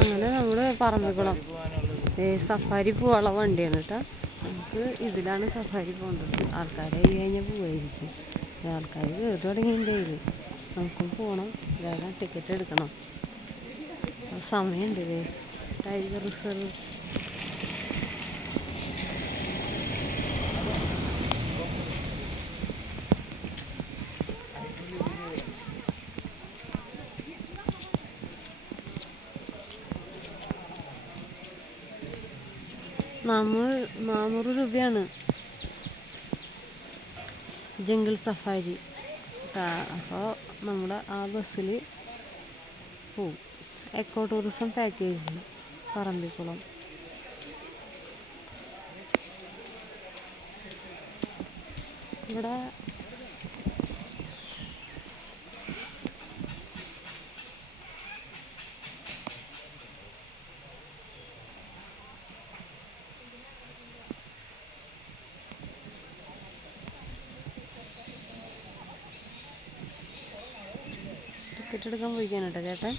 അങ്ങനെ നമ്മൾ പറമ്പിക്കുളം. സഫാരി പോവാനുള്ള വണ്ടിയാണ് കേട്ടോ. നമുക്ക് ഇതിലാണ് സഫാരി പോകേണ്ടത്. ആൾക്കാരെ ഈ കഴിഞ്ഞാൽ പോവായിരിക്കും. ആൾക്കാർ കയറി തുടങ്ങിയിന്റെ നമുക്കും പോകണം വേഗം ടിക്കറ്റ് എടുക്കണം. സമയമുണ്ട് ടൈഗർ റിസർവ് നാനൂറ് രൂപയാണ്. Jungle safari. അപ്പോൾ നമ്മുടെ ആ ബസ്സിൽ പോവും. Eco tourism package Parambikulam. ഇവിടെ ടിക്കറ്റ് പോയിക്കാനോട്ടോ ചേട്ടൻ.